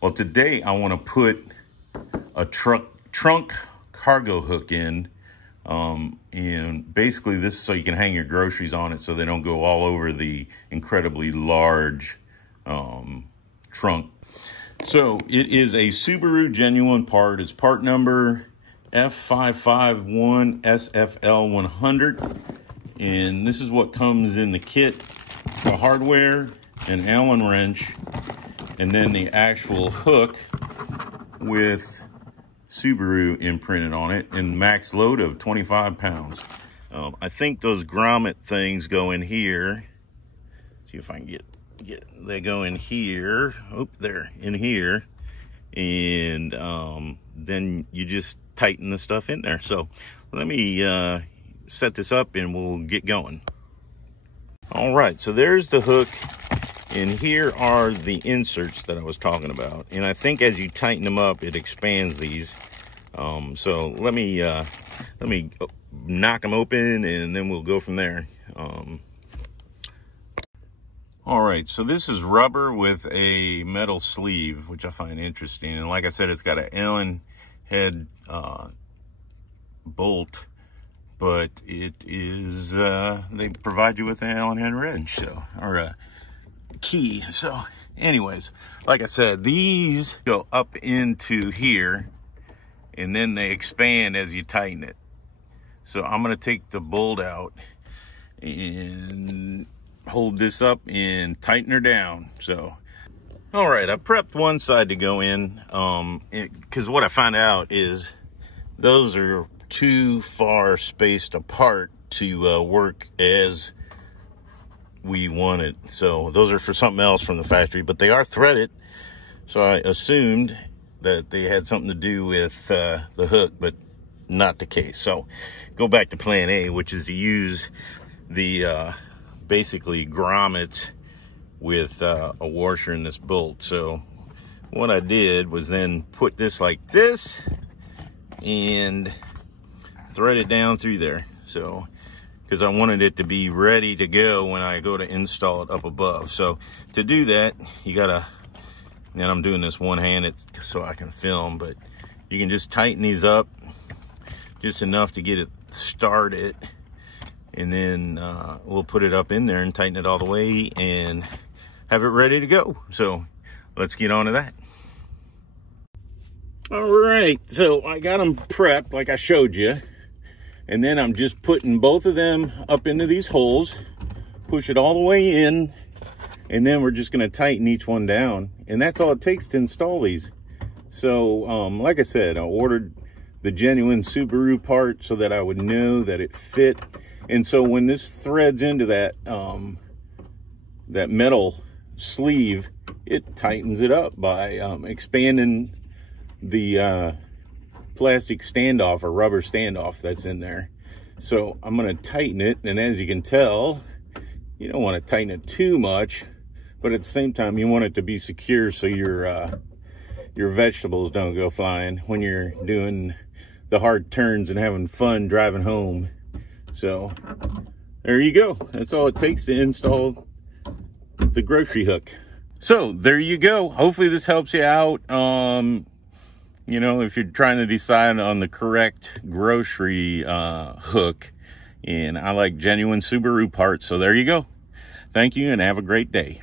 Well, today I want to put a trunk cargo hook in. And basically this is so you can hang your groceries on it so they don't go all over the incredibly large trunk. So it is a Subaru genuine part. It's part number F551SFL100. And this is what comes in the kit: the hardware, an Allen wrench, and then the actual hook with Subaru imprinted on it, and max load of 25 pounds. I think those grommet things go in here. See if I can get they go in here. Oh, they're in here. And then you just tighten the stuff in there. So let me set this up and we'll get going. All right, so there's the hook. And here are the inserts that I was talking about. And I think as you tighten them up, it expands these. So let me knock them open and then we'll go from there. All right, so this is rubber with a metal sleeve, which I find interesting. And like I said, it's got an Allen head bolt, but it is, they provide you with an Allen head wrench, so, or a key. So anyways, like I said, these go up into here and then they expand as you tighten it. So I'm going to take the bolt out and hold this up and tighten her down. So all right, I prepped one side to go in because what I found out is those are too far spaced apart to work as we wanted. So those are for something else from the factory, but they are threaded, so I assumed that they had something to do with the hook, but not the case. So go back to plan A, which is to use the basically grommets with a washer in this bolt. So what I did was then put this like this and thread it down through there. So because I wanted it to be ready to go when I go to install it up above. So to do that, you gotta, and I'm doing this one-handed so I can film, but you can just tighten these up just enough to get it started, and then we'll put it up in there and tighten it all the way and have it ready to go. So let's get on to that. All right, so I got them prepped like I showed you. And then I'm just putting both of them up into these holes, push it all the way in, and then we're just gonna tighten each one down. And that's all it takes to install these. So, like I said, I ordered the genuine Subaru part so that I would know that it fit. And so when this threads into that, that metal sleeve, it tightens it up by expanding the plastic standoff or rubber standoff that's in there. So I'm going to tighten it, and as you can tell, you don't want to tighten it too much, but at the same time you want it to be secure so your vegetables don't go flying when you're doing the hard turns and having fun driving home. So there you go. That's all it takes to install the grocery hook. So there you go. Hopefully this helps you out. You know, if you're trying to decide on the correct grocery hook. And I like genuine Subaru parts. So there you go. Thank you and have a great day.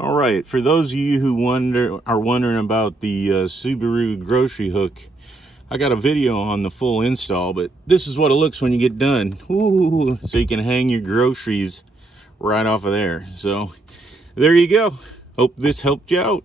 All right, for those of you who are wondering about the Subaru grocery hook, I got a video on the full install, but this is what it looks when you get done. Ooh, so you can hang your groceries right off of there. So there you go. Hope this helped you out.